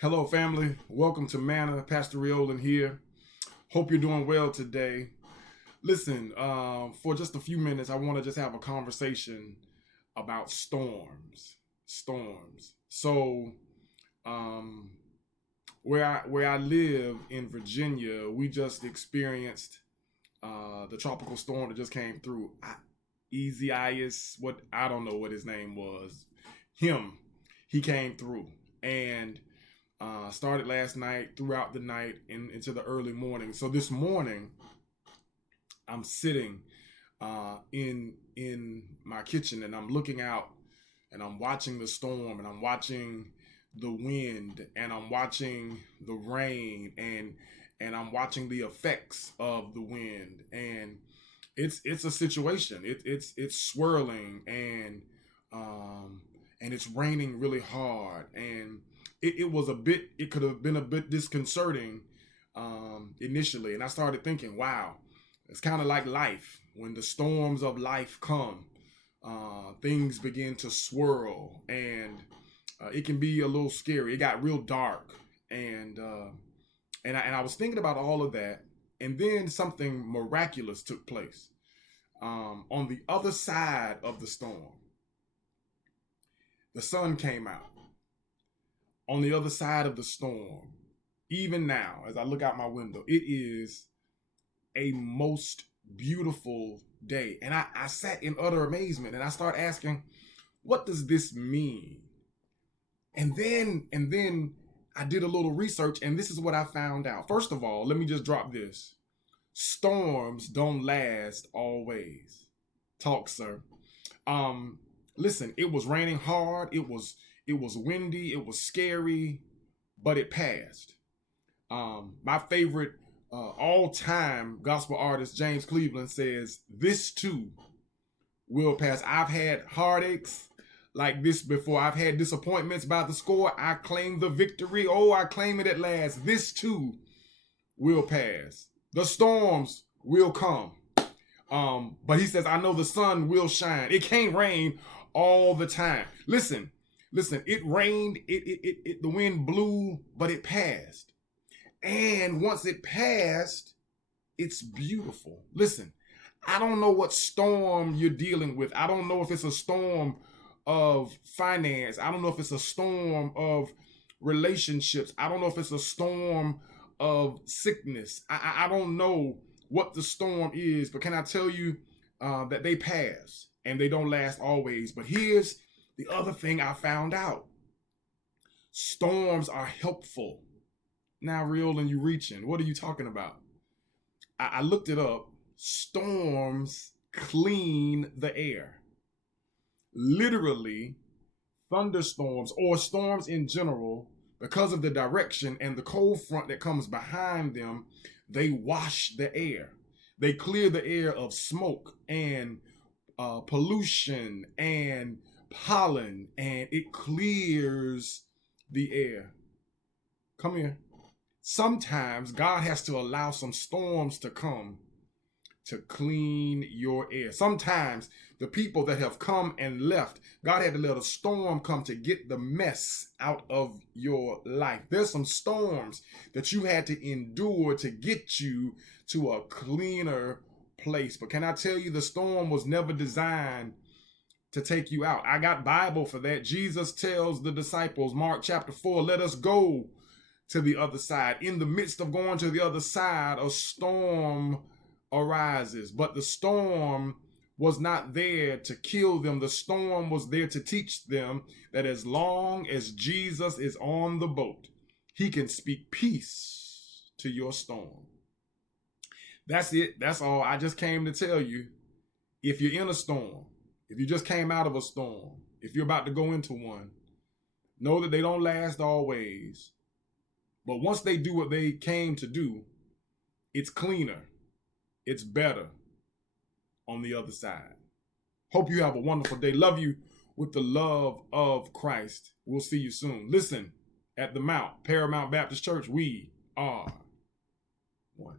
Hello, family. Welcome to Manna. Pastor Riolan here. Hope you're doing well today. Listen, for just a few minutes, I want to just have a conversation about storms. Storms. So, um, where I live in Virginia, we just experienced the tropical storm that just came through. Easy Ias, what I don't know what his name was. He came through and started last night, throughout the night, into the early morning. So this morning, I'm sitting in my kitchen and I'm looking out and I'm watching the storm and I'm watching the wind and I'm watching the rain and I'm watching the effects of the wind, and it's a situation. It's swirling and it's raining really hard, and it could have been a bit disconcerting initially. And I started thinking, wow, it's kind of like life. When the storms of life come, things begin to swirl, and it can be a little scary. It got real dark, and I was thinking about all of that, and then something miraculous took place. On the other side of the storm, the sun came out. On the other side of the storm, even now, as I look out my window, it is a most beautiful day. And I sat in utter amazement and I started asking, what does this mean? And then I did a little research, and this is what I found out. First of all, let me just drop this. Storms don't last always. Talk, sir. Listen, it was raining hard. It was windy. It was scary, but it passed. My favorite all-time gospel artist, James Cleveland, says, "This too will pass." I've had heartaches like this before. I've had disappointments by the score. I claim the victory. Oh, I claim it at last. This too will pass. The storms will come. But he says, I know the sun will shine. It can't rain all the time. Listen, it rained, the wind blew, but it passed. And once it passed, it's beautiful. Listen, I don't know what storm you're dealing with. I don't know if it's a storm of finance. I don't know if it's a storm of relationships. I don't know if it's a storm of sickness. I don't know what the storm is, but can I tell you that they pass and they don't last always. But here's the other thing I found out. Storms are helpful. Now, real and you reaching. What are you talking about? I looked it up. Storms clean the air. Literally, thunderstorms or storms in general, because of the direction and the cold front that comes behind them, they wash the air. They clear the air of smoke and pollution and pollen, and it clears the air. Come here. Sometimes God has to allow some storms to come to clean your air. Sometimes the people that have come and left, God had to let a storm come to get the mess out of your life. There's some storms that you had to endure to get you to a cleaner place. But can I tell you, the storm was never designed to take you out. I got Bible for that. Jesus tells the disciples, Mark chapter 4, let us go to the other side. In the midst of going to the other side, a storm arises. But the storm was not there to kill them. The storm was there to teach them that as long as Jesus is on the boat, he can speak peace to your storm. That's it. That's all. I just came to tell you, if you're in a storm, if you just came out of a storm, if you're about to go into one, know that they don't last always. But once they do what they came to do, it's cleaner. It's better on the other side. Hope you have a wonderful day. Love you with the love of Christ. We'll see you soon. Listen, at the Mount, Paramount Baptist Church, we are one.